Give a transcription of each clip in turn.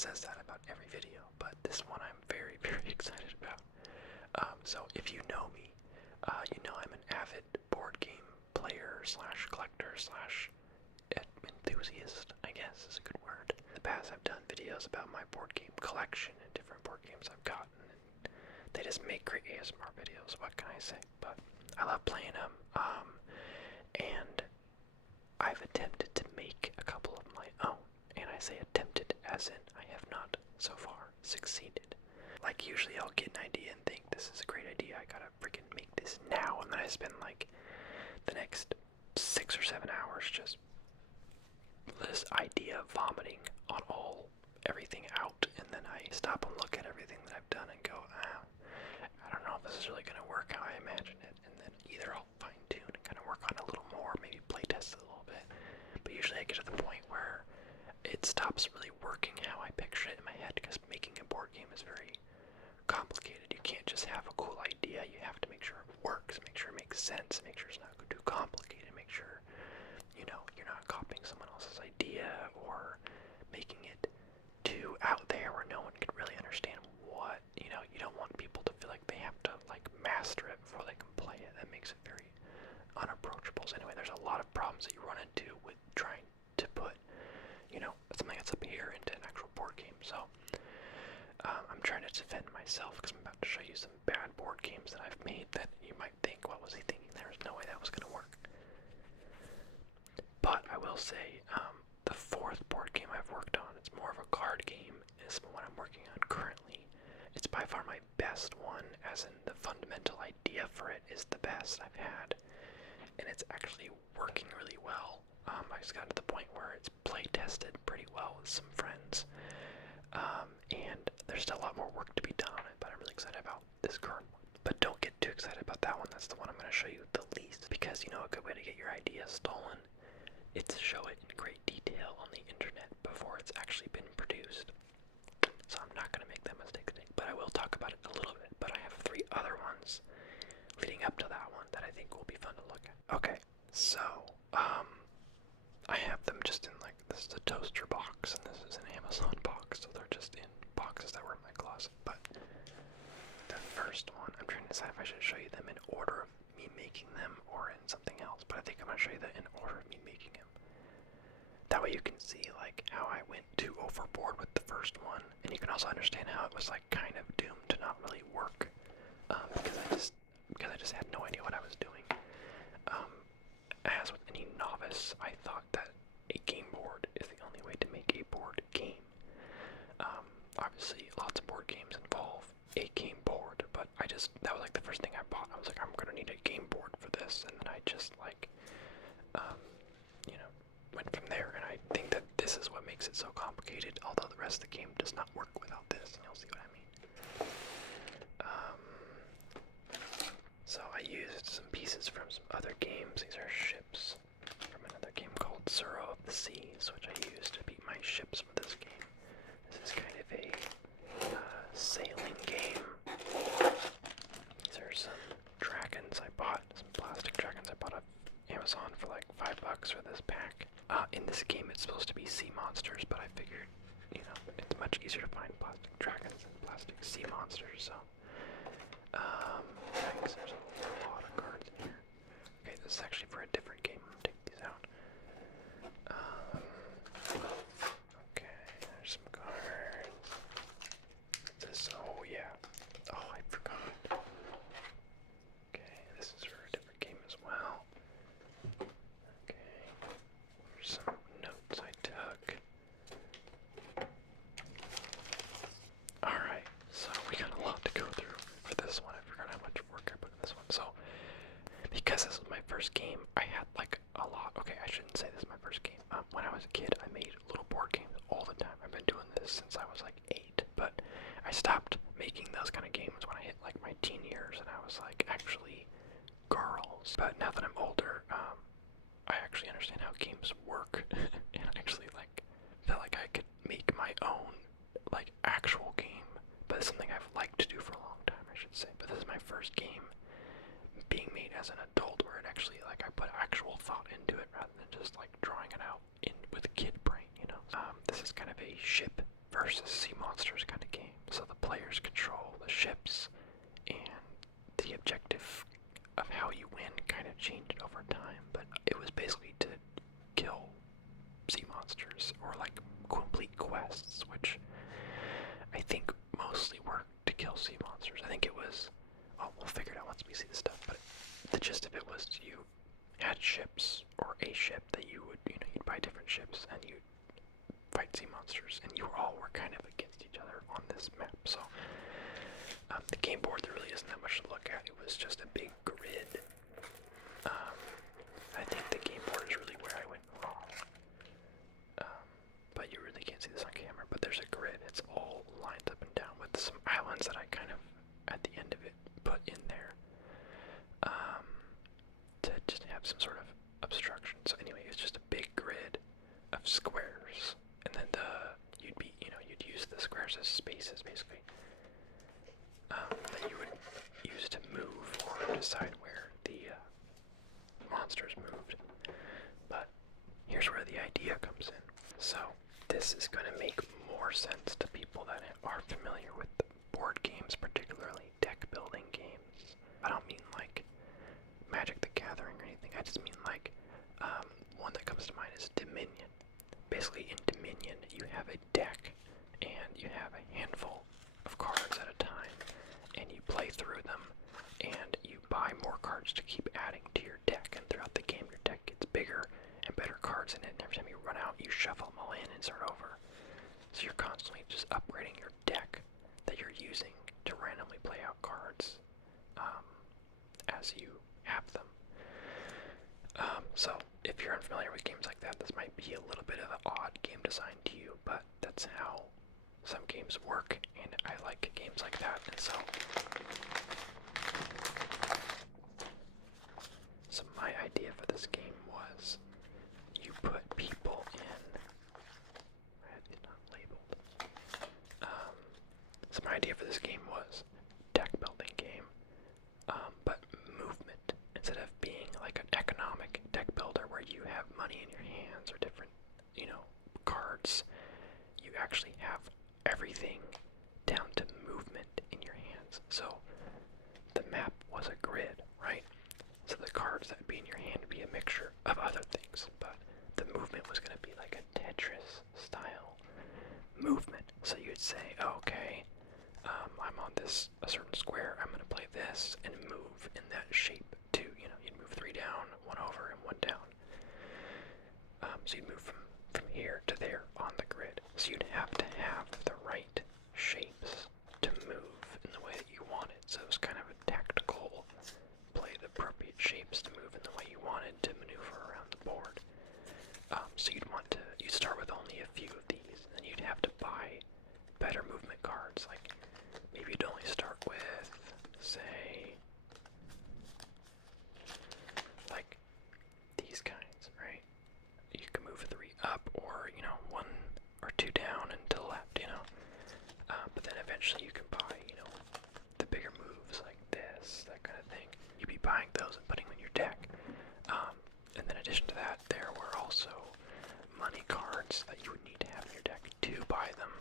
says that about every video, but this one I'm very, very excited about. So if you know me, you know I'm an avid board game player slash collector slash enthusiast, I guess is a good word. In the past I've done videos about my board game collection and different board games I've gotten, and they just make great ASMR videos, what can I say? But I love playing them, and I've attempted to make a couple of my own, and I say attempted as in I have not so far succeeded. Like usually I'll get an idea and think this is a great idea, I gotta freaking make this now, and then I spend like the next 6 or 7 hours just this idea vomiting on everything out, and then I stop and look at everything that I've done and go, I don't know if this is really gonna work how I imagine it, and then either I'll fine tune and kind of work on it a little more, maybe play test it a little bit, but usually I get to the point where it stops really working how I picture it in my head, because making a board game is very complicated. You can't just have a cool idea, you have to make sure it works, make sure it makes sense, make sure it's not too complicated, make sure, you know, you're not copying someone else's idea or making it too out there where no one can really understand what, you know, you don't want people to feel like they have to like master it before they can play it. That makes it very unapproachable. So anyway, there's a lot of problems that you run into with trying to put, you know, something that's up here into an actual board game. So I'm trying to defend myself because I'm about to show you some bad board games that I've made that you might think, what was he thinking? There's no way that was going to work. But I will say, the fourth board game I've worked on, it's more of a card game, is the one I'm working on currently. It's by far my best one, as in the fundamental idea for it is the best I've had, and it's actually working really well. I just got to the point where it's play tested pretty well with some friends, and there's still a lot more work to be done on it, but I'm really excited about this current one. But don't get too excited about that one. That's the one I'm going to show you the least, because you know a good way to get your idea stolen, it's to show it in great detail on the internet before it's actually been produced. So I'm not going to make that mistake today, but I will talk about it a little bit. But I have 3 other ones leading up to that one that I think will be fun to look at. Okay, so I have them just in like, this is a toaster box and this is an Amazon box, so they're just in boxes that were in my closet. But the first one, I'm trying to decide if I should show you them in order of me making them or in something else, but I think I'm going to show you that in order of me making them. That way you can see like how I went too overboard with the first one, and you can also understand how it was like kind of doomed to not really work, because I just had no idea what I was doing. As with any novice, I thought that a game board is the only way to make a board game. Obviously, lots of board games involve a game board, but that was like the first thing I bought. I was like, I'm gonna need a game board for this, and then I just like, you know, went from there, and I think that this is what makes it so complicated, although the rest of the game does not work without this, and you'll see what I mean. So I used some pieces from some other games. These are ships from another game called Zero of the Seas, which I used to beat my ships for this game. This is kind of a sailing game. These are some dragons I bought, some plastic dragons I bought off Amazon for like $5 for this pack. In this game it's supposed to be sea monsters, but I figured, you know, it's much easier to find plastic dragons than plastic sea monsters, so thanks, there's a lot of cards in here. Okay, this is actually for a different game. I'm gonna take these out. Okay, there's some cards. This, oh yeah. Oh, I forgot. Okay, this is for a different game as well. Okay, here's some notes I took. Alright, so we got a lot to go through for this one. I forgot how much work I put in this one. So, because this was my first game, I had like a lot. Okay, I shouldn't say this is my first game. When I was a kid, I made little board games all the time. I've been doing this since I was like 8, but I stopped making those kind of games when I hit like my teen years, and I was like, actually, girls. But now that I'm older, I actually understand how games work, and I actually like felt like I could make my own like actual game. But it's something I've liked to do for a long time, I should say. But this is my first game being made as an adult, where it actually, like, I put actual thought into it rather than just like drawing it out with kid brain, you know. This is kind of a ship versus sea monsters kind of game. So the players control the ships, and the objective of how you win kind of changed over time, but it was basically to kill sea monsters or like complete quests, which I think mostly were to kill sea monsters. I think it was, well, we'll figure it out once we see the stuff, but the gist of it was you had ships, or a ship that you would, you'd buy different ships and you'd fight sea monsters, and you all were kind of against each other on this map. So the game board, there really isn't that much to look at. It was just a big grid. I think the game board is really where I went wrong. But you really can't see this on camera, but there's a grid. It's all lined up and down with some islands that I kind of, at the end of it, put in there to just have some sort of obstruction. So anyway, it's just a big grid of squares, and then you'd use the squares as spaces, basically, that you would use to move or decide where the monsters moved. But here's where the idea comes in. So this is going to make more sense to people that are familiar with board games, particularly deck building games. I don't mean like Magic the Gathering or anything. I just mean like one that comes to mind is Dominion. Basically, in Dominion, you have a deck and you have a handful of cards at a time, and you play through them, and you buy more cards to keep adding to your deck. And throughout the game, your deck gets bigger and better cards in it. And every time you run out, you shuffle them all in and start over. So you're constantly just upgrading your deck that you're using to randomly play out cards as you have them. So if you're unfamiliar with games like that, this might be a little bit of an odd game design to you, but that's how some games work, and I like games like that. And so my idea for this game was you put people in, it's not labeled. So my idea for this game was deck building game, but movement. Instead of being like an economic deck builder where you have money in your hands or different, cards, you actually have everything down to movement in your hands. So the map was a grid, right? So the cards that would be in your hand would be a mixture of other things, but the movement was going to be like a Tetris style movement. So you'd say, okay, I'm on a certain square, I'm going to play this and move in that shape too. You'd move 3 down, 1 over, and 1 down. So you'd move from here to there on the grid. So you'd have to have the right shapes to move in the way that you wanted. So it was kind of a tactical play, the appropriate shapes to move in the way you wanted to maneuver around the board. So you'd start with only a few of these, and then you'd have to buy better movement cards. Like maybe you'd only start with, say, like these kinds, right? You can move 3 up, or 1 or 2 down and to the left, but then eventually you can buy, the bigger moves like this, that kind of thing. You'd be buying those and putting them in your deck. And then in addition to that, there were also money cards that you would need to have in your deck to buy them,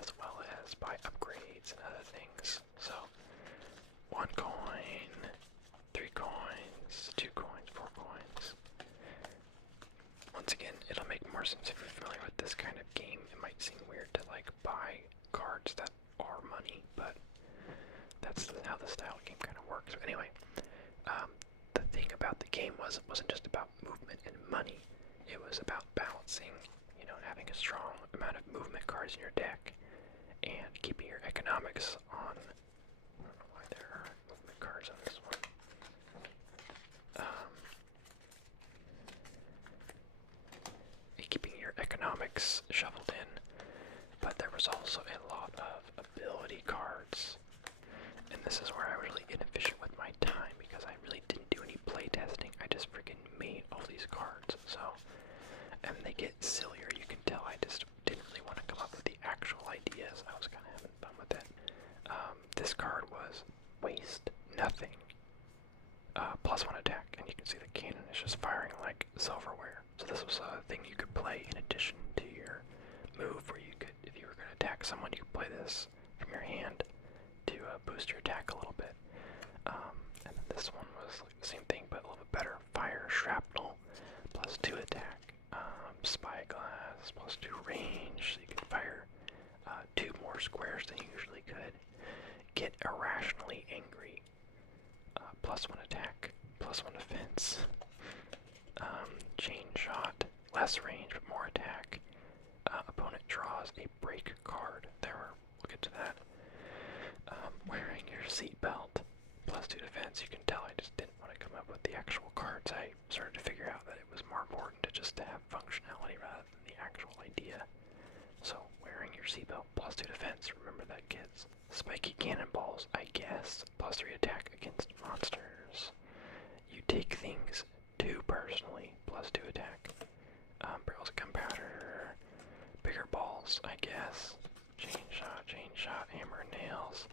as well as buy upgrades and other things. So 1 coin, 3 coins, 2 coins, 4 coins. Once again, it'll make more sense if you're familiar with this kind of game. It might seem weird to like buy cards that are money, but that's how the style game kind of works. So anyway, the thing about the game it wasn't just about movement and money. It was about balancing, having a strong amount of movement cards in your deck and keeping your economics on. I don't know why there are movement cards on this one. Keeping your economics shoveled in, but there was also a lot of ability cards, and this is where I was really inefficient with my time because I really didn't do any play testing. I just freaking made all these cards. So, and they get sillier. You can tell I just didn't really want to come up with the actual ideas. I was kind of having fun with it. This card was waste nothing. +1 attack, and you can see the cannon is just firing like silverware. So this was a thing you could play in addition to your move, where you could, if you were going to attack someone, you can play this from your hand to boost your attack a little bit. And then this one was like the same thing, but a little bit better. Fire shrapnel, +2 attack. Spyglass, +2 range, so you can fire 2 more squares than you usually could. Get irrationally angry, +1 attack, +1 defense. Chain shot, less range but more attack. Opponent draws a break card. We'll get to that. Wearing your seatbelt, +2 defense. You can tell I just didn't want to come up with the actual cards. I started to figure out that it was more important to just have functionality rather than the actual idea. So, wearing your seatbelt, +2 defense. Remember that, kids. Spiky cannonballs, I guess. +3 attack against monsters. You take things too personally, +2 attack. Barrels of gunpowder. Bigger balls, I guess. Chain shot, hammer and nails.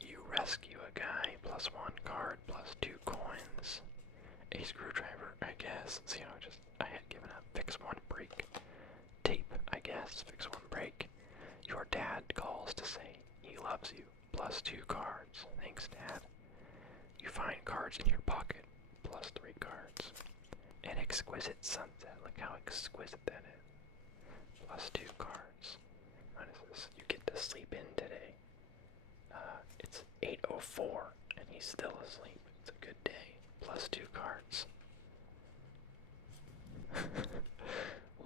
You rescue a guy, +1 card, +2 coins. A screwdriver, I guess. So, I had given up. Fix 1 break. Tape, I guess. Fix 1 break. Your dad calls to say he loves you, +2 cards. Thanks, Dad. You find cards in your pocket, +3 cards. An exquisite sunset. Look how exquisite that is. +2 cards. What is this? You get to sleep in today. It's 8:04 and he's still asleep. It's a good day. +2 cards.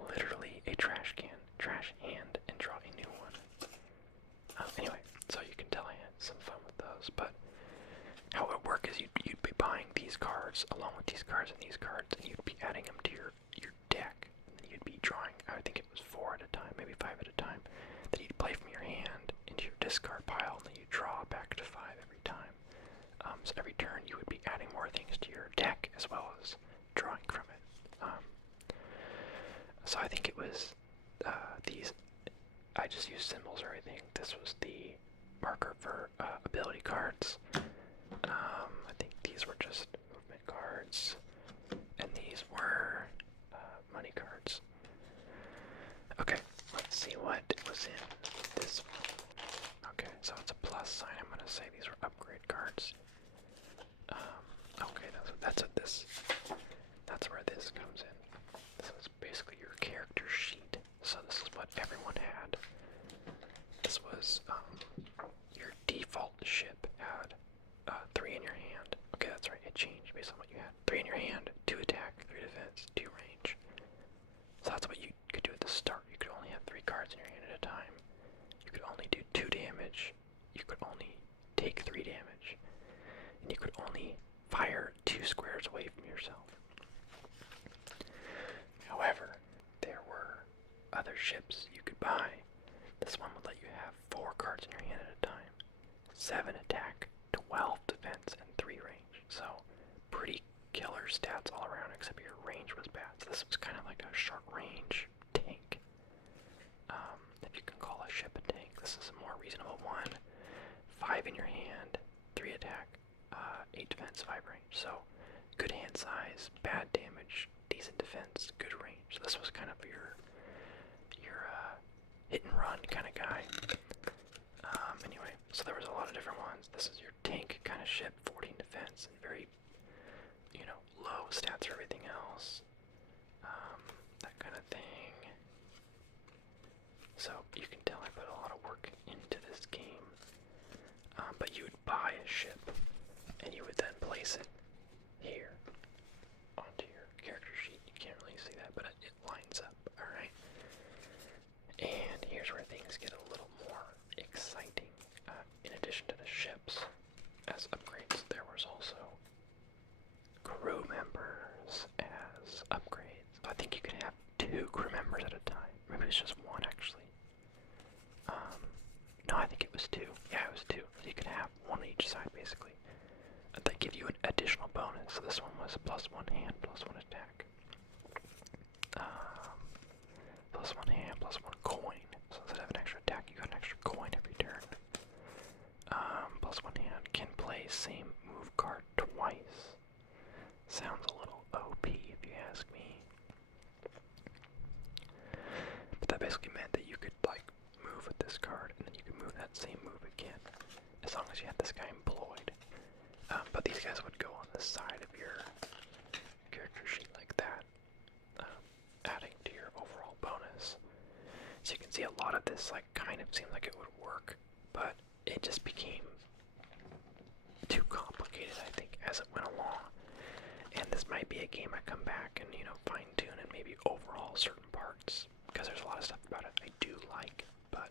Literally a trash hand, and draw a new one. Anyway, so you can tell I had some fun with those, but how it would work is you'd be buying these cards along with these cards and these cards, and you'd be adding them to your deck, and then you'd be drawing, I think it was 4 at a time, maybe 5 at a time, that you'd play from your hand into your discard pile, and then you draw back to 5 every time. So every turn you would be adding more things to your deck as well as drawing from it. So I think it was these, I just used symbols or everything. This was the marker for ability cards. I think these were just movement cards, and these were money cards. Okay, let's see what was in this one. Okay, so it's a plus sign. I'm gonna say these were upgrade cards. Okay, that's where this comes in. This is basically your character sheet. So this is what everyone had. This was your default ship had 3 in your hand. Okay, that's right. It changed based on what you had. 3 in your hand, 2 attack, 3 defense, 2 range. So that's what you could do at the start. You could only have 3 cards in your hand at a time. You could only do 2 damage. You could only take 3 damage. And you could only fire 2 squares away from yourself. However, there were other ships you could buy. This one would let you have 4 cards in your hand at a time. 7 attack, 12 defense, and 3 range. So, pretty killer stats all around, except your range was bad. So this was kind of like a short range tank. If you can call a ship a tank, this is a more reasonable one. 5 in your hand, 3 attack, 8 defense, 5 range. So, good hand size, bad damage, decent defense, good range. So this was kind of your hit and run kind of guy. Anyway, so there was a lot of different ones. This is your tank kind of ship, 14 defense, and very, low stats for everything else. That kind of thing. So you can tell I put a lot of work into this game. But you would buy a ship, and you would then place it here onto your character sheet. You can't really see that, but it lines up, alright? And here's where things get a little more exciting. In addition to the ships, as upgrades, there was also crew members as upgrades. I think you could have 2 crew members at a time. Maybe it's just 1, actually. No, I think it was 2. Yeah, it was 2. So you could have 1 on each side, basically. That give you an additional bonus. So this one was +1 hand, +1 attack. +1 hand, +1 coin. So instead of an extra attack, you got an extra coin every turn. +1 hand can play same move card twice. Sounds a little OP if you ask me. But that basically meant that you could move because you had this guy employed. But these guys would go on the side of your character sheet like that, adding to your overall bonus. So you can see a lot of this like kind of seemed like it would work, but it just became too complicated, I think, as it went along. And this might be a game I come back and, fine tune and maybe overhaul certain parts, because there's a lot of stuff about it I do like, but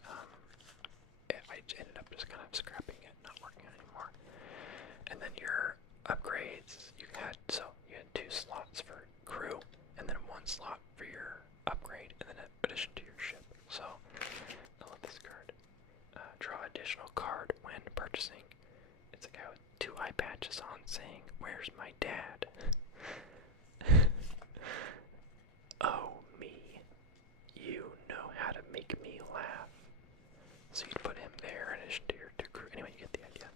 I ended up just kind of scrapping it, not working on it anymore. And then your upgrades, you had 2 slots for crew, and then 1 slot for your upgrade, and then in addition to your ship. So, I love this card. Draw additional card when purchasing. It's a guy with 2 eye patches on saying, "Where's my dad?" Oh, me. You know how to make me laugh. So you'd put him there in addition to your 2 crew. Anyway, you get the idea.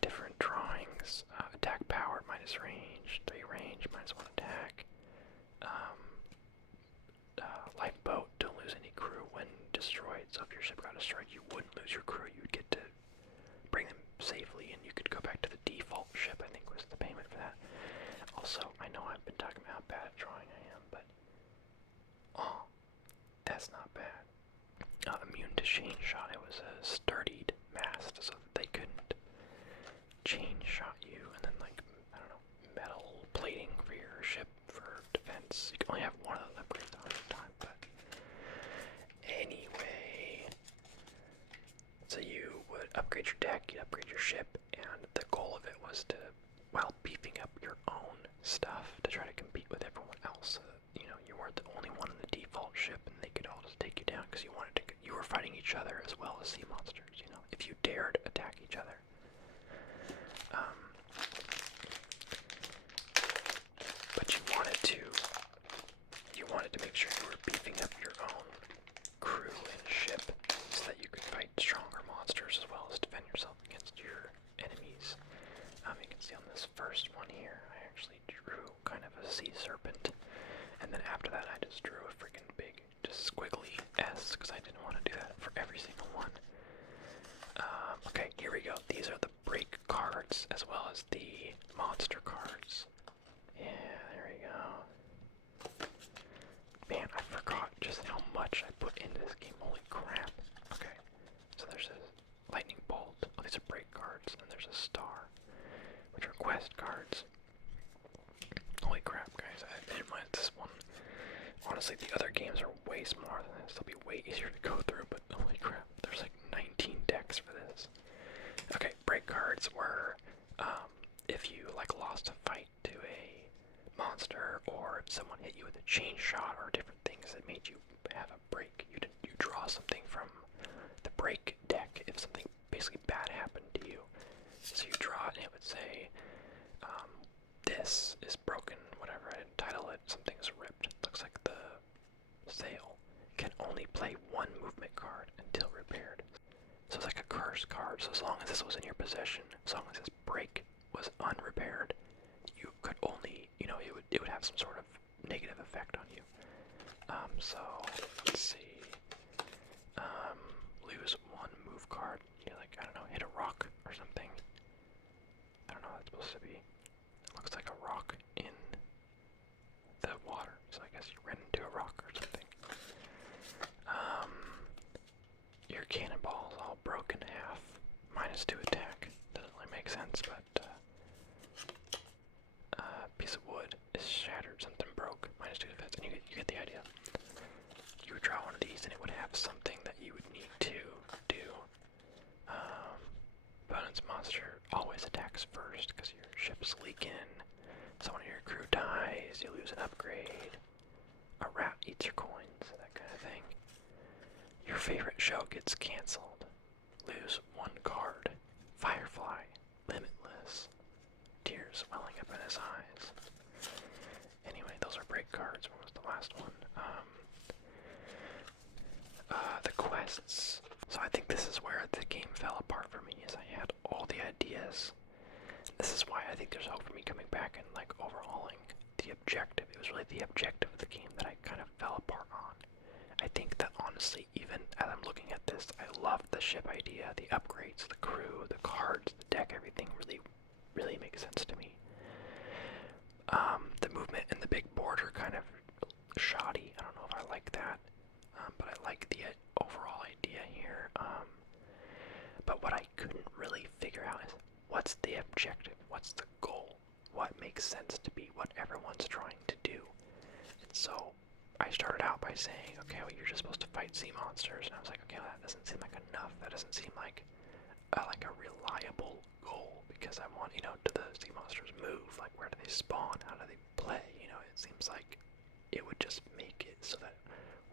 Different drawings. Attack power, minus range. 3 range, minus 1 attack. Lifeboat, don't lose any crew when destroyed. So if your ship got destroyed, you wouldn't lose your crew. You'd get to bring them safely, and you could go back to the default ship, I think was the payment for that. Also, I know I've been talking about how bad at drawing I am, but that's not bad. Immune to chain shot. It was a sturdied mast, so that they couldn't chain shot you, and then metal plating for your ship for defense. You can only have one of those upgrades on at a time, but anyway. So you would upgrade your deck, you'd upgrade your ship, and the goal of it was to, while beefing up your own stuff, to try to compete with everyone else. You weren't the only one in the default ship, and they could all just take you down because you were fighting each other as well as sea monsters. If you dared attack each other. But you wanted to make sure you were beefing up your own crew and ship so that you could fight stronger monsters as well as defend yourself against your enemies. You can see on this first one here, I actually drew kind of a sea serpent, and then after that I just drew a freaking big, just squiggly S, because I didn't want to do that for every single one. Okay, here we go. These are the break cards as well as the monster cards. Yeah, there we go. Man, I forgot just how much I put into this game. Holy crap. Okay, so there's a lightning bolt. Oh, these are break cards. And there's a star, which are quest cards. Holy crap, guys. I didn't mind this one. Honestly, the other games are way smaller than this. They'll be way easier to go through, but holy crap. There's like 19 decks for this. Okay, break cards were if you lost a fight to a monster, or if someone hit you with a chain shot, or different things that made you have a break. You draw something from the break deck if something basically bad happened to you. So you draw it, and it would say, this is broken, whatever. I didn't title it. Something's ripped. Looks like the sail. Can only play 1 movement card until repaired. So it's like a curse card. So as long as this was in your possession, as long as this break was unrepaired, you could only, it would have some sort of negative effect on you. So let's see. Lose 1 move card. I don't know, hit a rock or something. I don't know what it's supposed to be. It looks like a rock in the water. So I guess you ran into a rock or something. Your cannonball's all broken in half. -2 attack. Doesn't really make sense, but piece of wood is shattered. Something broke. -2 defense. And you get the idea. You would draw one of these, and it would have something that you would need to do. Opponent's monster always attacks first because your ship's leaking. Someone in your crew dies. You lose an upgrade. A rat eats your coins. That kind of thing. Your favorite show gets canceled. Lose 1 card. Firefly. Limitless. Tears welling up in his eyes. Anyway, those are break cards. What was the last one? The quests. So I think this is where the game fell apart for me, is I had all the ideas. This is why I think there's hope for me coming back and overhauling the objective. It was really the objective of the game that I kind of fell apart on. I I think that honestly, even as I'm looking at this, I love the ship idea, the upgrades, the crew, the cards, the deck, everything really makes sense to me. The movement and the big board are kind of shoddy. I don't know if I like that, but I like the overall idea here. But what I couldn't really figure out is what's the objective, what's the goal, what makes sense to be what everyone's trying to do. And so I started out by saying, okay, well, you're just supposed to fight sea monsters, and I was like, okay, well, that doesn't seem like enough. That doesn't seem like a reliable goal, because I want, do the sea monsters move? Like, where do they spawn? How do they play? It seems like it would just make it so that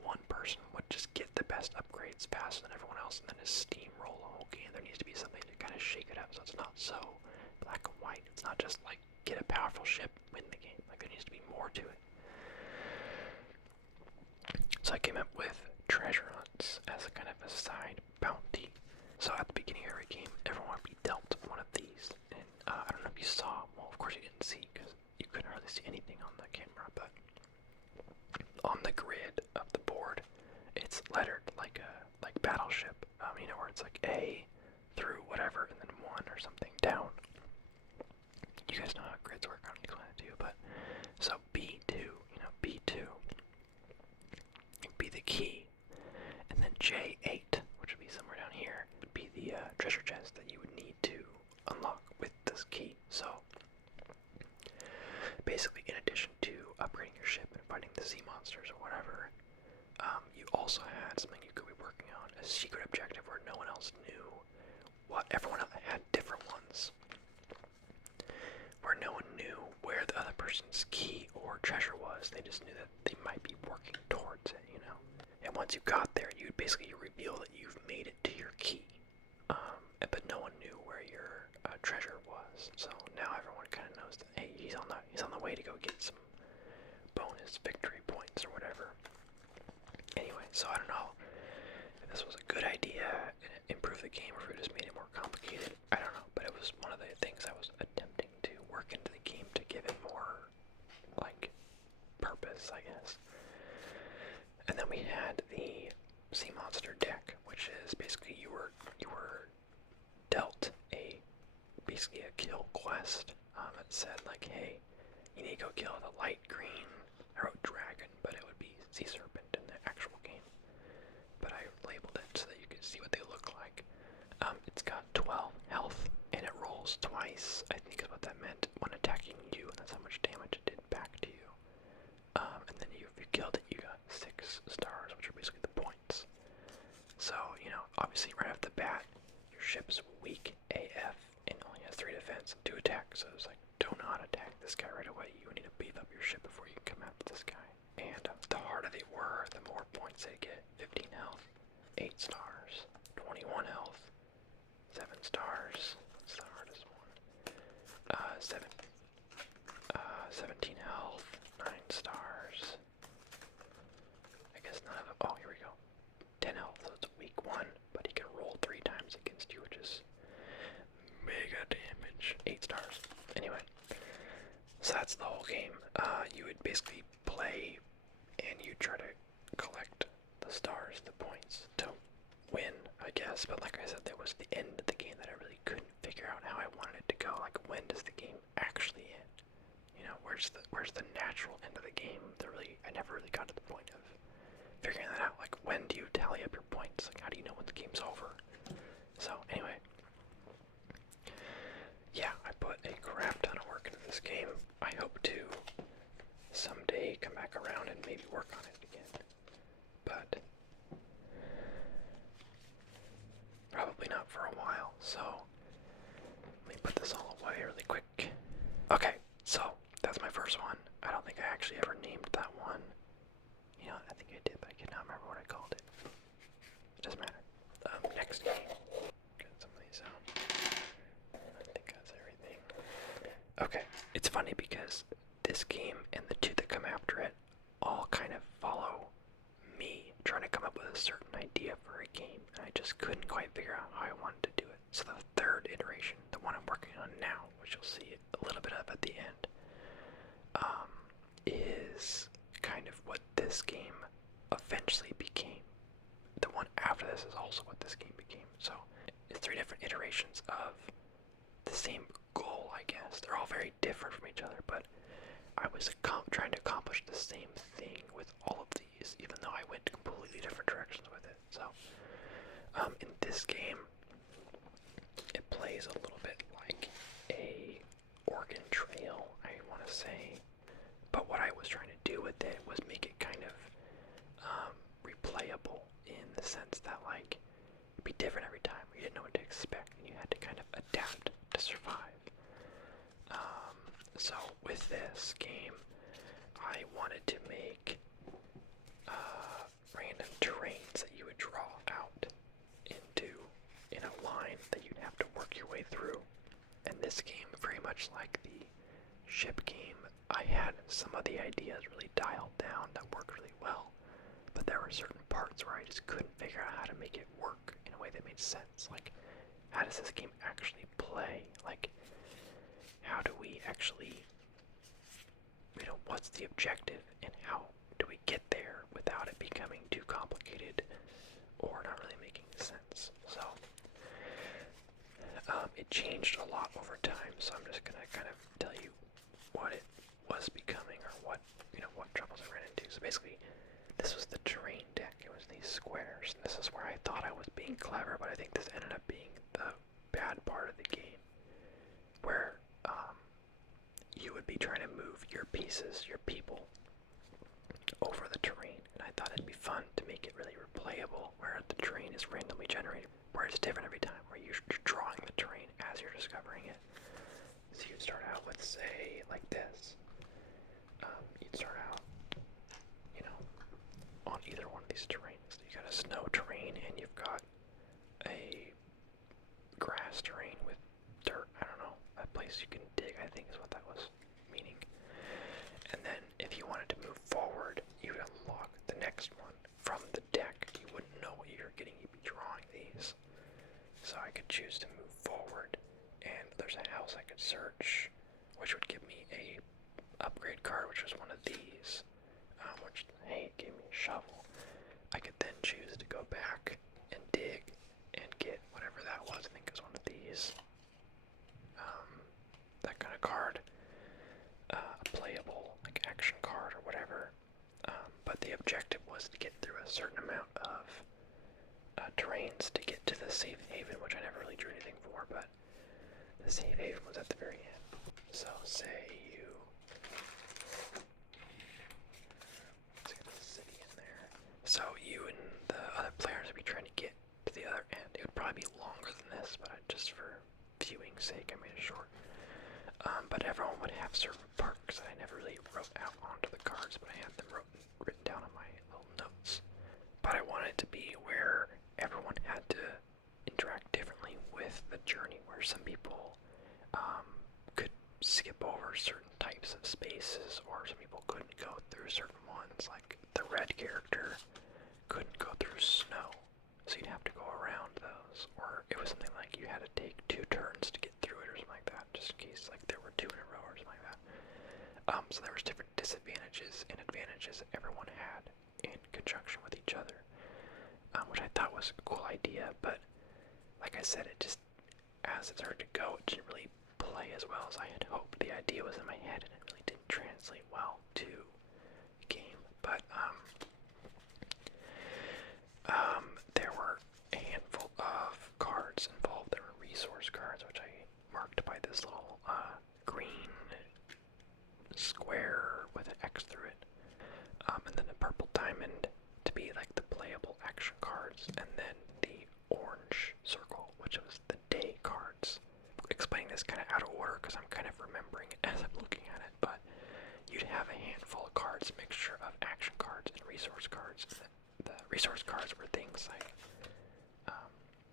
one person would just get the best upgrades faster than everyone else, and then just steamroll the whole game. There needs to be something to kind of shake it up, so it's not so black and white. It's not just like get a powerful ship, win the game. Like, there needs to be more to it. So I came up with treasure hunts as a kind of a side bounty. So at the beginning of every game, everyone would be dealt one of these. And I don't know if you saw, well, of course you didn't see because you couldn't hardly see anything on the camera, but on the grid of the board, it's lettered like Battleship, where it's like A through whatever, and then 1 or something down. You guys know how grids work, I don't explain it to you, but so B2, B2 would be the key, and then J8, which would be somewhere down here, would be the treasure chest that you would need to unlock with this key. So basically, in addition to upgrading your ship and fighting the sea monsters or whatever, you also had something you could be working on, a secret objective where no one else knew what. Everyone else had different ones, where no one knew where the other person's key or treasure was. They just knew that they might be working towards it, And once you got there, you would basically reveal that you've made it to your key. But no one knew where your treasure was. So now everyone kind of knows that, hey, he's on the way to go get some bonus victory points or whatever. Anyway, so I don't know if this was a good idea and it improved the game, or if it just made it more complicated. I don't know, but it was one of the things I was attempting to work into the game to give it more, purpose, I guess. And then we had the sea monster deck, which is basically you were dealt basically a kill quest. It said hey, you need to go kill the light green, I wrote dragon, but it would be sea serpent in the actual game. But I labeled it so that you can see what they look like. It's got 12 health, and it rolls twice, I think is what that meant, when attacking you, and that's how much damage it did back to you. And then if you killed it, you got 6 stars, which are basically the points. So, obviously right off the bat, your ship's weak AF, and only has 3 defense and 2 attack, so it's do not attack this guy right away. You need to beef up your ship before you come after this guy. And the harder they were, the more points they get. 15 health, 8 stars, 21 health, 7 stars. What's the hardest one? 17 health, 9 stars. I guess none of them. Oh, here we go. 10 health, so it's a weak one, but he can roll 3 times against you, which is mega damage. 8 stars. Anyway, so that's the whole game. You would basically play, and you try to collect the stars, the points, to win, I guess. But like I said, there was the end of the game that I really couldn't figure out how I wanted it to go. When does the game actually end? Where's the natural end of the game? I never really got to the point of figuring that out. When do you tally up your points? How do you know when the game's over? So anyway, yeah, I put a crap ton of work into this game. I hope to someday come back around and maybe work on it again. But probably not for a while, so let me put this all away really quick. Okay, so that's my first one. I don't think I actually ever named that one. I think I did, but I cannot remember what I called it. It doesn't matter. Next game. Get some of these out. I think that's everything. Okay, it's funny because this game and the 2 that come after it all kind of follow me trying to come up with a certain idea for a game, and I just couldn't quite figure out how I wanted to do it. So the 3rd iteration, the one I'm working on now, which you'll see a little bit of at the end, is kind of what this game eventually became. one after this is also what this game became. So it's 3 different iterations of the same goal, I guess. They're all very different from each other, but I was trying to accomplish the same thing with all of these, even though I went completely different directions with it. So, in this game, it plays a little bit like a Oregon Trail, I want to say. But what I was trying to do with it was make it kind of replayable in the sense that, like, it'd be different every time. You didn't know what to expect, and you had to kind of adapt to survive. So with this game, I wanted to make random terrains that you would draw out in a line that you'd have to work your way through. And this game, very much like the ship game, I had some of the ideas really dialed down that worked really well, but there were certain parts where I just couldn't figure out how to make it work in a way that made sense. Like, how does this game actually play? Like, how do we actually, what's the objective, and how do we get there without it becoming too complicated or not really making sense? So, it changed a lot over time, so I'm just going to kind of tell you what it was becoming, or what troubles I ran into. So basically, this was the terrain deck. It was these squares, and this is where I thought I was being clever, but I think this ended up being the bad part of the game, where you would be trying to move your pieces, your people, over the terrain, and I thought it'd be fun to make it really replayable, where the terrain is randomly generated, where it's different every time, where you're drawing the terrain as you're discovering it. So you'd start out with, say, like this. You'd start out, on either one of these terrains. You got a snow terrain, and you've got a grass terrain with dirt. I don't know. A place you can dig, I think, is what that was meaning. And then, if you wanted to move forward, you would unlock the next one from the deck. You wouldn't know what you're getting. You'd be drawing these. So I could choose to move forward, and there's a house I could search, which would give me a upgrade card, which was one of these, which, hey, it gave me a shovel. I could then choose to go back and dig and get whatever that was. I think it was one of these, that kind of card, a playable, like, action card or whatever, but the objective was to get through a certain amount of terrains to get to the safe haven, which I never really drew anything for, but the safe haven was at the very end. So say you, let's get the city in there. So you and the other players would be trying to get to the other end. It would probably be longer than this, but just for viewing's sake, I made it short. But everyone would have certain perks that I never really wrote out onto the cards, but I had them written down on my little notes. But I wanted it to be where everyone had to interact differently with the journey, where some people could skip over certain types of spaces, or some people couldn't go through certain ones. Like the red character couldn't go through snow, so you'd have to go around those. Or it was something like you had to take 2 turns to get through it, or something like that, just in case like there were 2 in a row or something like that. So there was different disadvantages and advantages that everyone had in conjunction with each other, which I thought was a cool idea, but like I said, it just, as it started to go, it didn't really play as well as I had hoped. The idea was in my head, and it really didn't translate well to the game. But there were a handful of cards involved. There were resource cards, which I marked by this little green square with an X through it, and then a purple diamond to be like the playable action cards, and then the orange circle, which was the day cards. Explaining this kind of out of order because I'm kind of remembering it as I'm looking at it, but you'd have a handful of cards, a mixture of action cards and resource cards. And the resource cards were things like,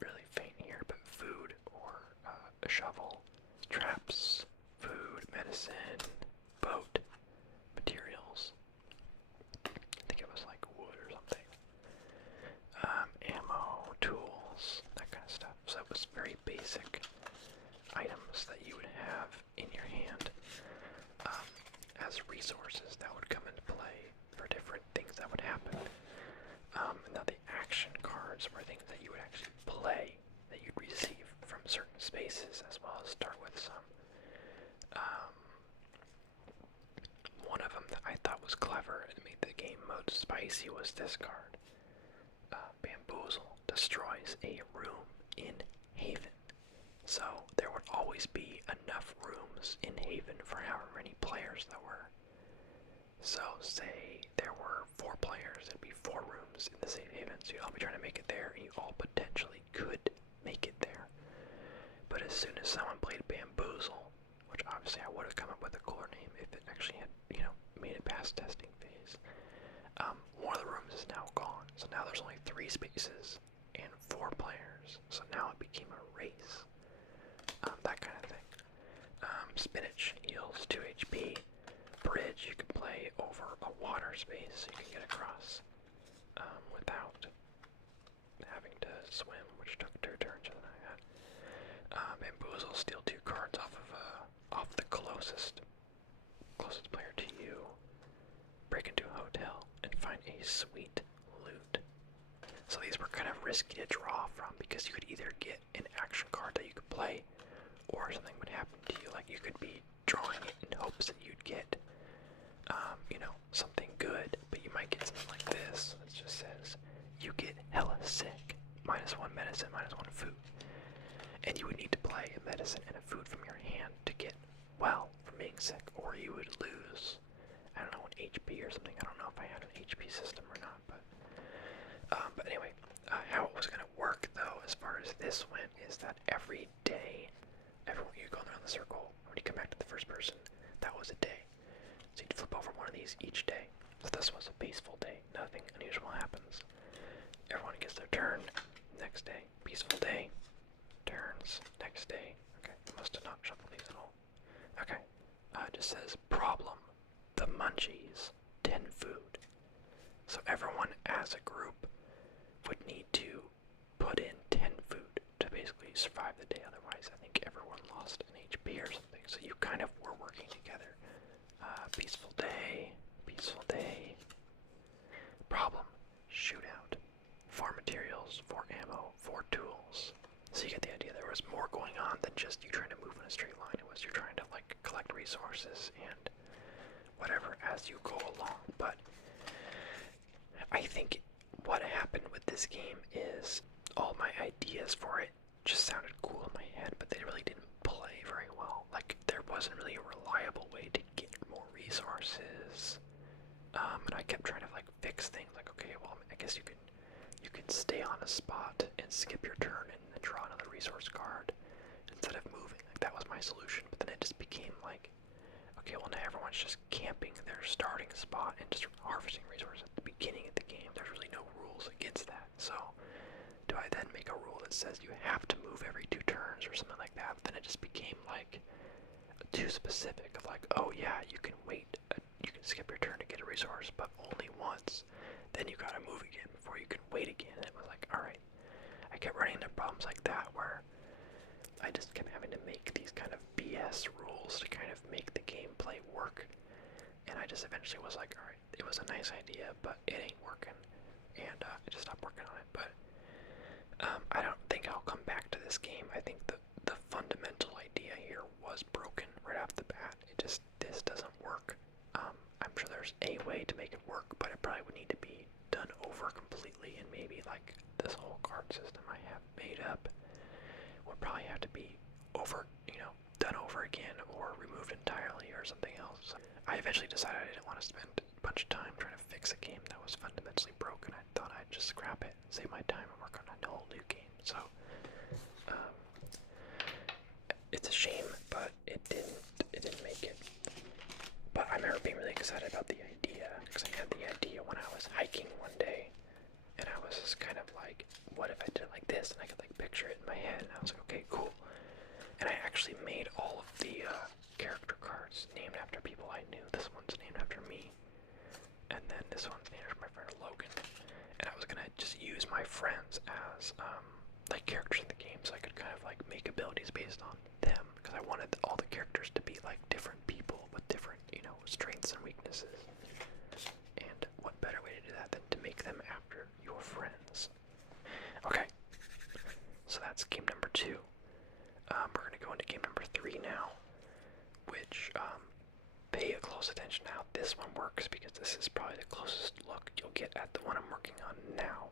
really faint here, but food, or a shovel, traps, food, medicine, boat, materials. I think it was like wood or something. Ammo, tools, that kind of stuff. So it was very basic items that you would have in your hand as resources that would come into play for different things that would happen. Now the action cards spicy was this card. Bamboozle destroys a room in Haven. So there would always be enough rooms in Haven for however many players there were. So say there were 4 players, it'd be 4 rooms in the same Haven, so you'd all be trying to make it there, and you all potentially could make it there. But as soon as someone played Bamboozle, which obviously I would have come up with a cooler name if it actually had, made it past testing phase, one of the rooms is now gone. So now there's only 3 spaces and 4 players. So now it became a race. That kind of thing. Spinach heals 2 HP. Bridge, you can play over a water space, so you can get across without having to swim, which took 2 turns than I had. Bamboozle, steal 2 cards off the closest player to you. Break into a hotel and find a sweet loot. So these were kind of risky to draw from because you could either get an action card that you could play, or something would happen to you. Like you could be drawing it in hopes that you'd get, something good, but you might get something like this that just says you get hella sick, -1 medicine, -1 food, and you would need to play a medicine and a food from your hand to get well from being sick, or you would lose, I don't know, an HP or something. I don't know if I had an HP system or not, but anyway, how it was going to work though, as far as this went, is that every day, everyone, you go around the circle, when you come back to the first person, that was a day. So you'd flip over one of these each day. So this was a peaceful day, nothing unusual happens. Everyone gets their turn, next day, peaceful day, turns, next day. Okay, I must have not shuffled these at all. Okay, it just says, problem, the munchies, 10 food. So everyone as a group would need to put in 10 food to basically survive the day, otherwise I think everyone lost an HP or something. So you kind of were working together. Peaceful day, problem, shootout, 4 materials, 4 ammo, 4 tools. So you get the idea, there was more going on than just you trying to move in a straight line. It was you're trying to collect resources and whatever as you go along. But I think what happened with this game is all my ideas for it just sounded cool in my head, but they really didn't play very well. Like, there wasn't really a reliable way to get more resources. And I kept trying to fix things. Okay, well, I guess you could stay on a spot and skip your turn and then draw another resource card instead of moving. That was my solution. But then it just became okay, well, now everyone's just camping their starting spot and just harvesting resources at the beginning of the game. There's really no rules against that. So do I then make a rule that says you have to move every 2 turns or something like that? But then it just became too specific of oh yeah, you can wait, you can skip your turn to get a resource, but only once. Then you gotta move again before you can wait again. And it was alright. I kept running into problems like that where I just kept having to make these kind of BS rules to kind of make the gameplay work. And I just eventually was alright, it was a nice idea, but it ain't working. And I just stopped working on it. But I don't think I'll come back to this game. I think the fundamental idea here was broken right off the bat. This doesn't work. I'm sure there's a way to make it work, but it probably would need to be done over completely, and maybe this whole card system I have made up would probably have to be done over again or removed entirely or something else. I eventually decided I didn't want to spend a bunch of time trying to fix a game that was fundamentally broken. I thought I'd just scrap it, save my time, and work on a whole new game. So it's a shame, but it didn't make it. But I remember being really excited about the idea, because I had the idea when I was hiking one day, and I was just kind of what if I did it like this? And I could picture it in my head, and I was okay, cool. And I actually made all of the character cards named after people I knew. This one's named after me, and then this one's named after my friend Logan. And I was gonna just use my friends as characters in the game, so I could kind of make abilities based on them, because I wanted all the characters to be different people with different strengths and weaknesses. And what better way to do that than to make them after your friends? Okay, so that's game number 2. We're going to go into game number 3 now, which pay close attention to how this one works, because this is probably the closest look you'll get at the one I'm working on now,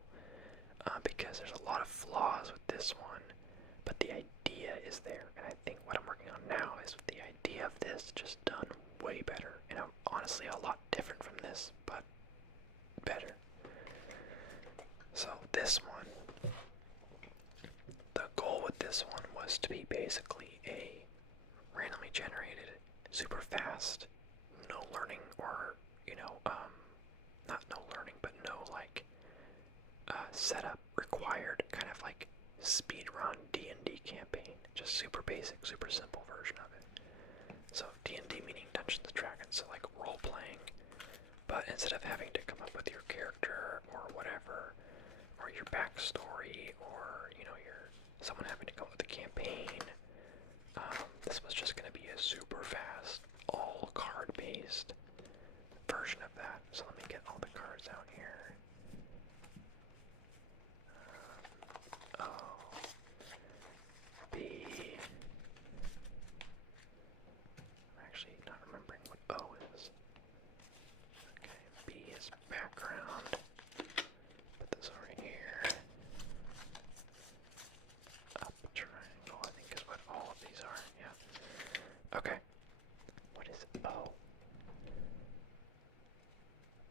because there's a lot of flaws with this one, but the idea is there, and I think what I'm working on now is the idea of this just done way better, and honestly a lot different from this, but better. So this one, the goal with this one was to be basically a randomly generated, super fast, no learning, or, not no learning, but no, like, setup required, kind of like speedrun D&D campaign. Just super basic, super simple version of it. So D&D meaning Dungeons & Dragons, so like role-playing, but instead of having to come up with your character or whatever, or your backstory, or, someone having to come up with a campaign, this was just going to be a super fast, all card-based version of that. So let me get all the cards out here. O, B. I'm actually not remembering what O is. Okay, B is background. Put this over here. Up triangle, I think is what all of these are. Yeah. Okay. What is O?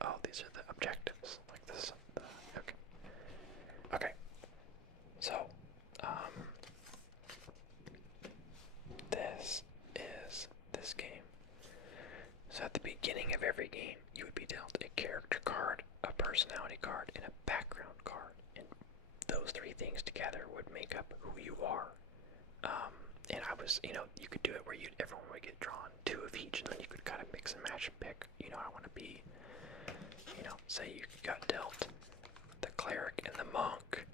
Oh, these are the objectives. Like this. Okay. Okay. So, this is this game. So at the beginning of every game, you would be dealt a character card, a personality card, and a background card. And those three things together would make up who you are. And I was, you could do it where everyone would get drawn two of each, and then you could kind of mix and match and pick, I want to be, say you got dealt the cleric and the monk,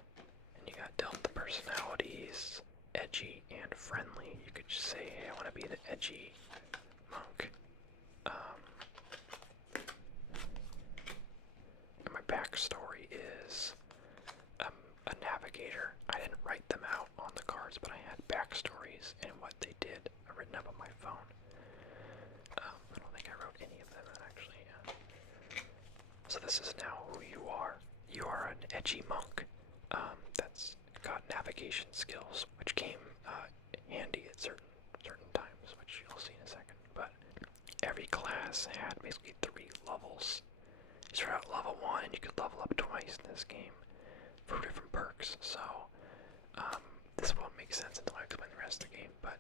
and you got dealt the personalities, edgy and friendly. You could just say, hey, I want to be the edgy monk. And my backstory is a navigator. I didn't write them out on the cards, but I had backstories and what they did written up on my phone. I don't think I wrote any of them out, actually. So this is now who you are. You are an edgy monk that's got navigation skills, which came handy at certain times, which you'll see in a second. But every class had basically 3 levels. You start out level 1, and you could level up twice in this game for different perks. So this won't make sense until I explain the rest of the game. But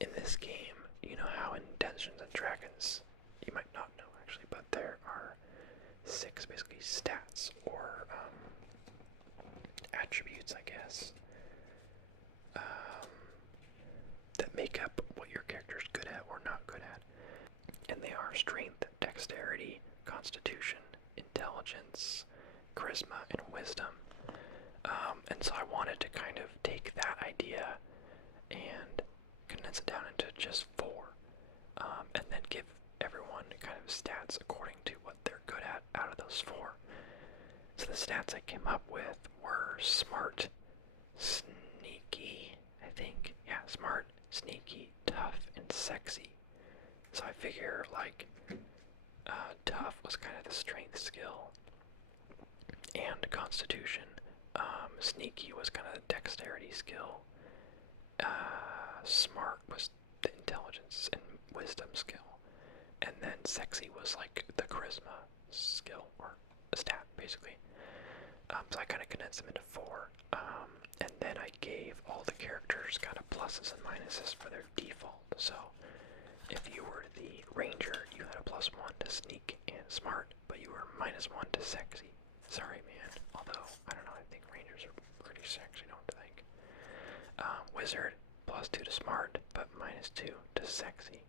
in this game, you know how in Dungeons and Dragons, you might not know actually, but there are 6 basically stats or attributes, I guess, that make up what your character is good at or not good at. And they are strength, dexterity, constitution, intelligence, charisma, and wisdom. And so I wanted to kind of take that idea and condense it down into just 4, and then give everyone kind of stats according to what they're good at out of those 4. So the stats I came up with were smart, sneaky, I think. Yeah, smart, sneaky, tough, and sexy. So I figure, like, tough was kind of the strength skill and constitution. Sneaky was kind of the dexterity skill. Smart was the intelligence and wisdom skill. And then sexy was like the charisma skill, or a stat, basically. So I kind of condensed them into 4. And then I gave all the characters kind of pluses and minuses for their default. So if you were the ranger, you had a +1 to sneak and smart, but you were -1 to sexy. Sorry, man. Although, I don't know, I think rangers are pretty sexy, don't you think? Wizard, +2 to smart, but -2 to sexy.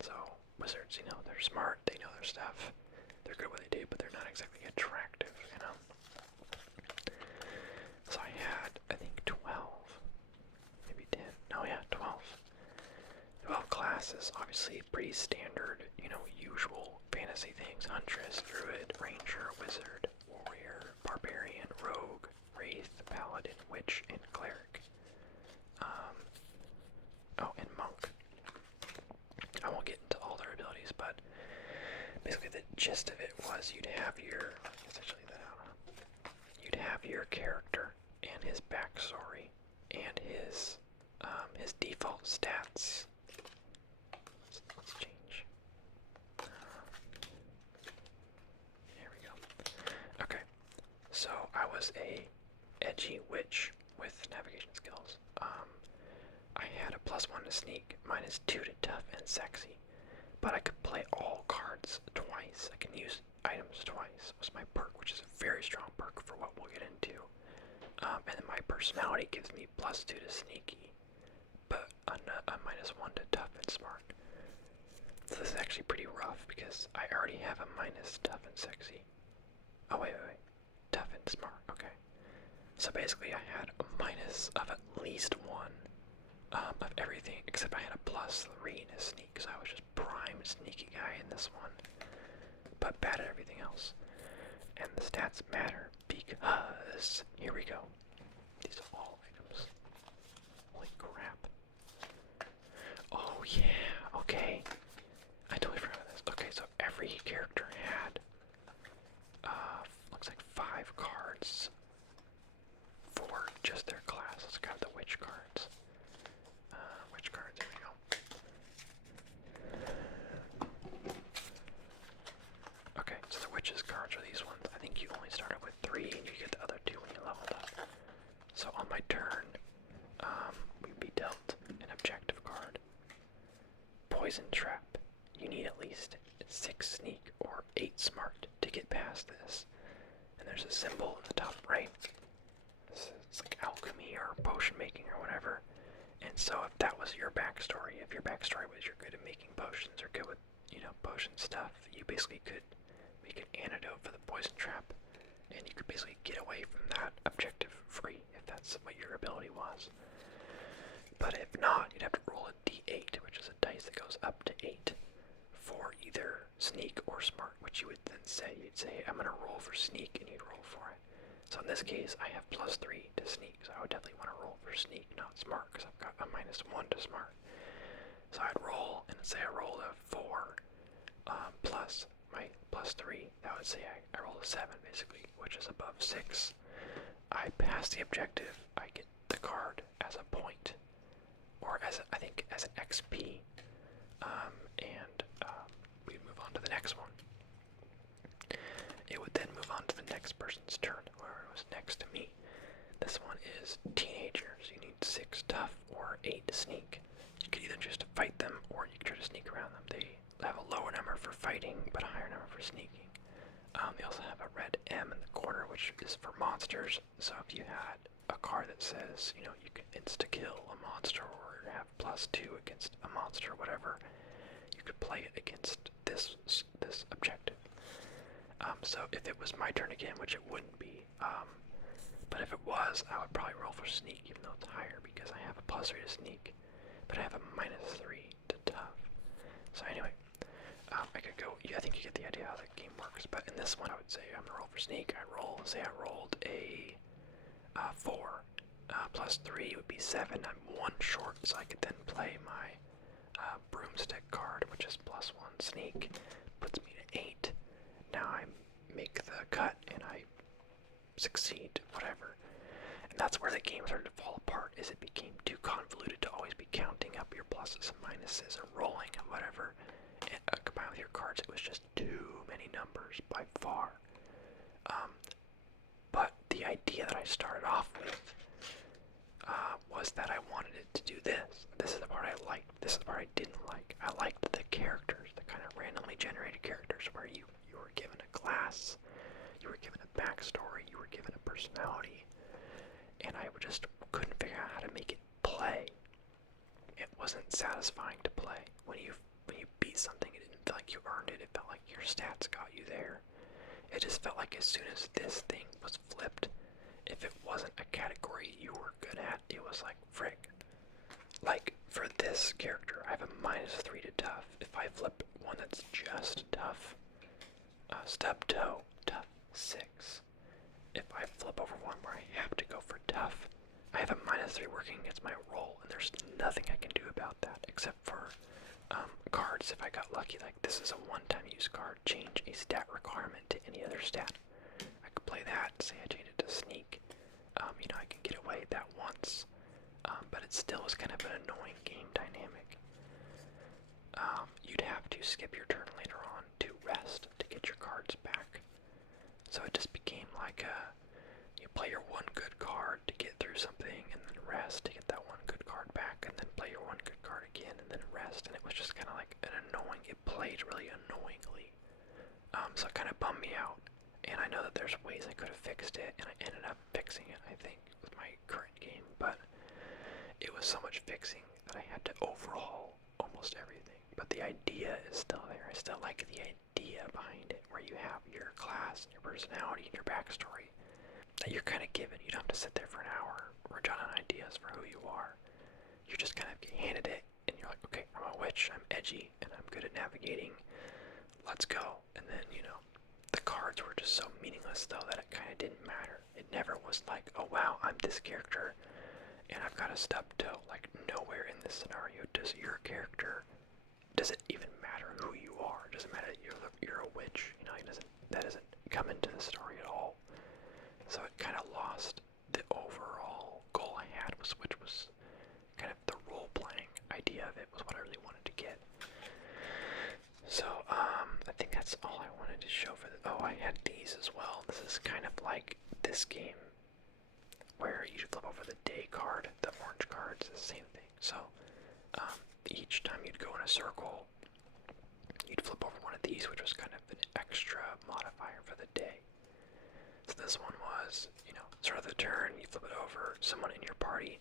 So, wizards, they're smart, they know their stuff. They're good at what they do, but they're not exactly attractive, So I had, I think, 12. Maybe 10. No, yeah, 12. 12 classes, obviously pretty standard, usual fantasy things. Huntress, druid, ranger, wizard, warrior, barbarian, rogue, wraith, paladin, witch, and cleric. And monk. I won't get into all their abilities, but basically the gist of it was you'd you'd have your, I guess I should leave that out, huh? You'd have your character and his backstory and his default stats. Let's change. There we go. Okay, so I was a edgy witch with navigation skills. I had a +1 to sneak, -2 to tough and sexy, but I could play all cards twice. I can use items twice. Was my perk, which is a very strong perk for what we'll get into. And then my personality gives me +2 to sneaky, but a -1 to tough and smart. So this is actually pretty rough because I already have a minus tough and sexy. Oh wait. Tough and smart, okay. So basically I had a minus of at least 1 of everything, except I had a +3 to sneak, so I was just prime sneaky guy in this one, but bad at everything else. And the stats matter because, here we go. These are all items. Holy crap. Oh yeah, okay. I totally forgot this. Okay, so every character had, looks like 5 cards for just their class. Let's grab the witch cards. Witch cards, there we go. Okay, so the witch's cards are these ones. I think you only started with 3 and you get the other 2 when you leveled up. So on my turn, we'd be dealt an objective card. Poison trap. You need at least 6 sneak or 8 smart to get past this. And there's a symbol in the top right. It's like alchemy or potion making or whatever. And so if that was your backstory, if your backstory was you're good at making potions or good with, potion stuff, you basically could make an antidote for the poison trap. And you could basically get away from that objective free if that's what your ability was. But if not, you'd have to roll a d8, which is a dice that goes up to 8 for either sneak or smart, which you would then say, you'd say, I'm going to roll for sneak, and you'd roll for it. So in this case, I have +3 to sneak, so I would definitely want to roll for sneak, not smart, because I've got a -1 to smart. So I'd roll, and say I rolled a 4 plus my +3, that would say I rolled a 7, basically, which is above 6. I pass the objective, I get the card as a point, or as I think as an XP, and we move on to the next one. It would then move on to the next person's turn, whoever was next to me. This one is teenagers. You need 6 tough or 8 to sneak. You could either just fight them or you could try to sneak around them. They have a lower number for fighting, but a higher number for sneaking. They also have a red M in the corner, which is for monsters. So if you had a card that says, you can insta-kill a monster or have +2 against a monster or whatever, you could play it against this objective. So if it was my turn again, which it wouldn't be, but if it was, I would probably roll for sneak, even though it's higher, because I have a +3 to sneak, but I have a -3 to tough. So anyway, I could go, I think you get the idea how the game works, but in this one I would say I'm gonna roll for sneak. I rolled a 4, +3 would be 7, I'm 1 short, so I could then play my broomstick card, which is +1 sneak, puts me to 8. Now I make the cut and I succeed, whatever. And that's where the game started to fall apart, is it became too convoluted to always be counting up your pluses and minuses and rolling and whatever. And combined with your cards, it was just too many numbers by far. But the idea that I started off with was that I wanted it to do this. This is the part I liked. This is the part I didn't like. I liked the characters, the kind of randomly generated characters where you were given a class, you were given a backstory, you were given a personality, and I just couldn't figure out how to make it play. It wasn't satisfying to play. When you beat something, it didn't feel like you earned it. It felt like your stats got you there. It just felt like as soon as this thing was flipped, if it wasn't a category you were good at, it was like, frick. Like, for this character, I have a -3 to tough. If I flip one that's just tough, stub toe, tough 6. If I flip over one where I have to go for tough, I have a -3 working against my roll, and there's nothing I can do about that except for cards if I got lucky. Like this is a one-time use card. Change a stat requirement to any other stat. I could play that. Say I change it to sneak. I can get away with that once. But it still is kind of an annoying game dynamic. You'd have to skip your turn later on to rest to get your cards back. So it just became like you play your one good card to get through something, and then rest to get that one good card back, and then play your one good card again, and then rest, and it was just kind of like an annoying, it played really annoyingly. So it kind of bummed me out, and I know that there's ways I could have fixed it, and I ended up fixing it, I think, with my current game, but it was so much fixing that I had to overhaul almost everything. But the idea is still there. I still like the idea behind it, where you have your class, and your personality, and your backstory that you're kind of given. You don't have to sit there for an hour or jot on ideas for who you are. You just kind of get handed it, and you're like, okay, I'm a witch, I'm edgy, and I'm good at navigating. Let's go. And then, the cards were just so meaningless, though, that it kind of didn't matter. It never was like, oh wow, I'm this character, and I've got a stub toe. Like, nowhere in this scenario does your character, does it even matter who you are? Does it matter that you're a witch? That doesn't come into the story at all. So it kind of lost the overall goal I had, which was kind of the role-playing idea of it, was what I really wanted to get. So, I think that's all I wanted to show for this. Oh, I had these as well. This is kind of like this game, where you flip over the day card, the orange card's the same thing. So, each time you'd go in a circle, you'd flip over one of these, which was kind of an extra modifier for the day. So this one was, start of the turn, you flip it over, someone in your party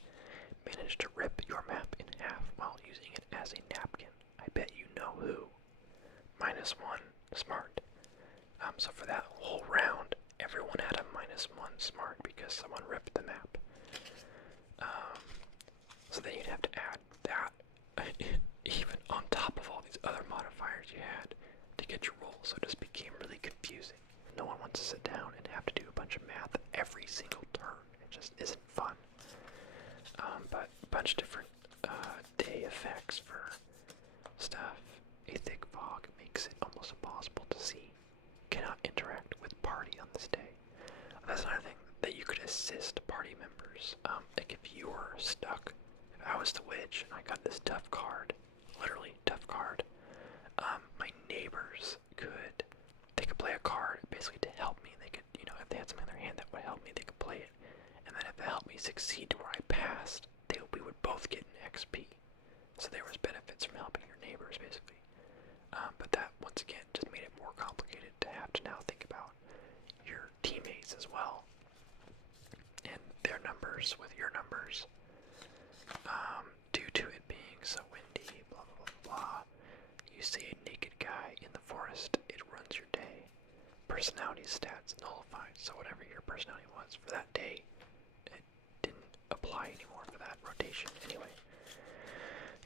managed to rip your map in half while using it as a napkin. I bet you know who. -1, smart. So for that whole round, everyone had a -1 smart because someone ripped the map. So then you'd have to add that even on top of all these other modifiers you had to get your roll. So it just became really confusing. No one wants to sit down and have to do a bunch of math every single turn. It just isn't fun. But a bunch of different day effects for stuff. A thick fog makes it almost impossible to see. Cannot interact with party on this day. That's another thing, that you could assist party members. Like if you were stuck, if I was the witch and I got this tough card, literally tough card, my neighbors they could play a card basically to help me. They could, if they had something in their hand that would help me, they could play it. And then if it helped me succeed to where I passed, we would both get an XP. So there was benefits from helping your neighbors, basically. But that, once again, just made it more complicated to have to now think about your teammates as well, and their numbers with your numbers. Due to it being so windy, blah, blah, blah, blah. You see a naked guy in the forest, it ruins your day. Personality stats nullified, so whatever your personality was for that day, it didn't apply anymore for that rotation. Anyway,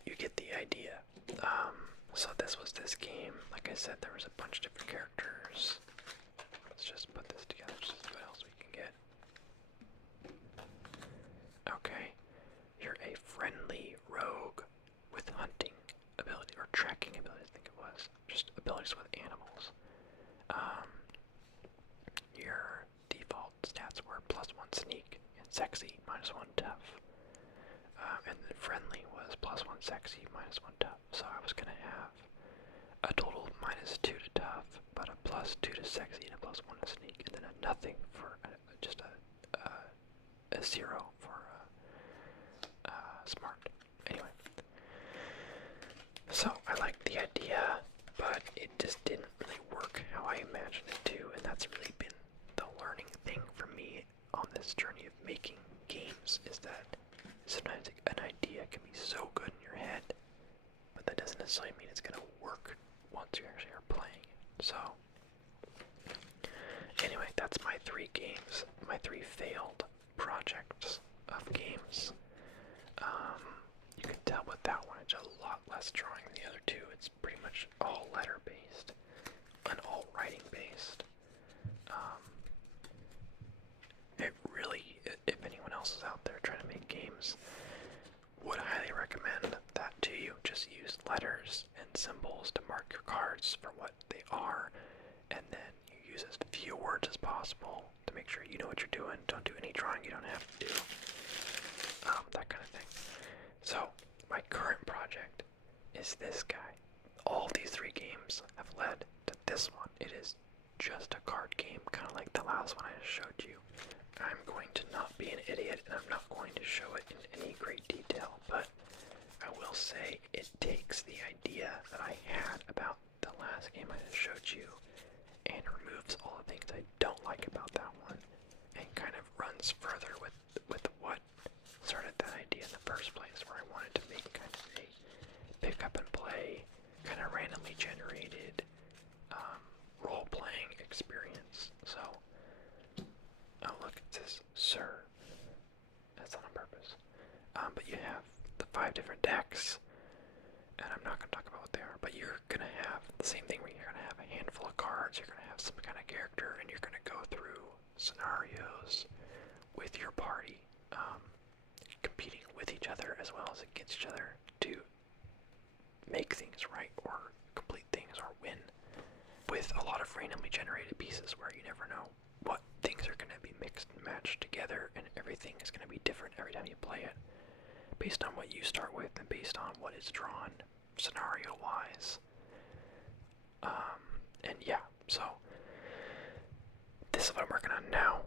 you get the idea. So this was this game. Like I said, there was a bunch of different characters. Let's just put this together, just see what else we can get. Okay, you're a friendly rogue with hunting ability, or tracking ability, I think it was. Just abilities with animals. Your default stats were +1 sneak and sexy, -1 tough. And then friendly was +1 sexy, -1 tough. So I was gonna have a total of -2 to tough, but a +2 to sexy and a +1 to sneak, and then a nothing for just a 0 for smart. Anyway, so I liked the idea, but it just didn't really work how I imagined it to, and that's really been the learning thing for me on this journey of making games, is that sometimes an idea can be so good in your head, but that doesn't necessarily mean it's going to work once you actually are playing it. So, anyway, that's my 3 games, my 3 failed projects of games. You can tell with that one, it's a lot less drawing than the other 2. It's pretty much all letter-based and all writing-based. It really, if anyone else is out there trying to make games, would highly recommend that to you. Just use letters cards for what they are, and then you use as few words as possible to make sure you know what you're doing. Don't do any drawing you don't have to do. That kind of thing. So, my current project is this guy. All these 3 games have led to this one. It is just a card game, kind of like the last one I just showed you. I'm going to not be an idiot, and I'm not going to show it in any great detail, but I will say it takes the idea that I had about the last game I just showed you and removes all the things I don't like about that one, and kind of runs further with what started that idea in the first place, where I wanted to make kind of a pick up and play, kind of randomly generated role-playing experience. So, oh look, it says Sir. That's not on purpose. But you have the 5 different decks, and I'm not going to talk about what they are, but you're going to have the same thing where you're going to have a handful of cards, you're going to have some kind of character, and you're going to go through scenarios with your party, competing with each other as well as against each other to make things right or complete things or win, with a lot of randomly generated pieces where you never know what things are going to be mixed and matched together, and everything is going to be different every time you play it, based on what you start with and based on what is drawn scenario-wise. And yeah, so this is what I'm working on now.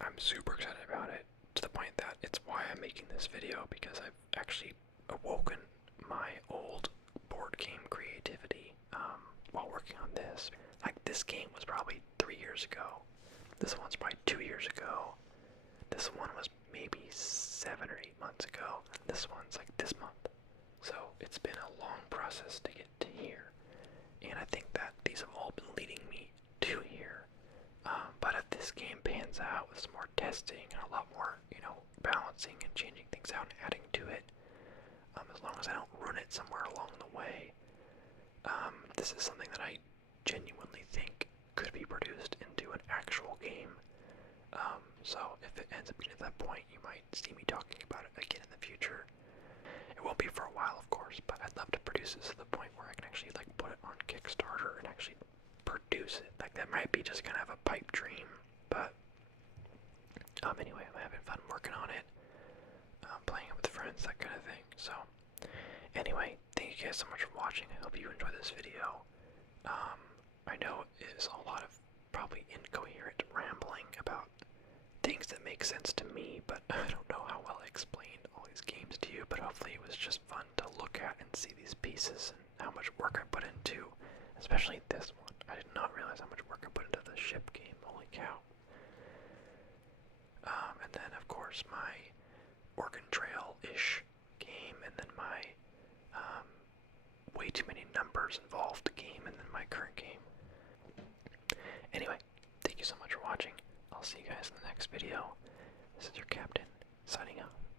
I'm super excited about it, to the point that it's why I'm making this video, because I've actually awoken my old board game creativity while working on this. Like, this game was probably 3 years ago. This one's probably 2 years ago. This one was maybe 7 or 8 months ago. This one's like this month. So it's been a long process to get to here. And I think that these have all been leading me to here. But if this game pans out with some more testing and a lot more, balancing and changing things out and adding to it, as long as I don't ruin it somewhere along the way, this is something that I genuinely think could be produced into an actual game. So if it ends up being at that point, you might see me talking about it again in the future. It won't be for a while, of course, but I'd love to produce this to the point where I can actually put it on Kickstarter and actually produce it. Like, that might be just kind of a pipe dream, but anyway, I'm having fun working on it, playing it with friends, that kind of thing. So anyway, thank you guys so much for watching. I hope you enjoyed this video. I know it is a lot of probably incoherent rambling about things that make sense to me, but I don't know how well I explained all these games to you, but hopefully it was just fun to look at and see these pieces and how much work I put into, especially this one. I did not realize how much work I put into the ship game, holy cow. And then, of course, my Oregon Trail-ish game, and then my way too many numbers involved game, and then my current game. Anyway, thank you so much for watching. I'll see you guys in the next video. This is your captain, signing out.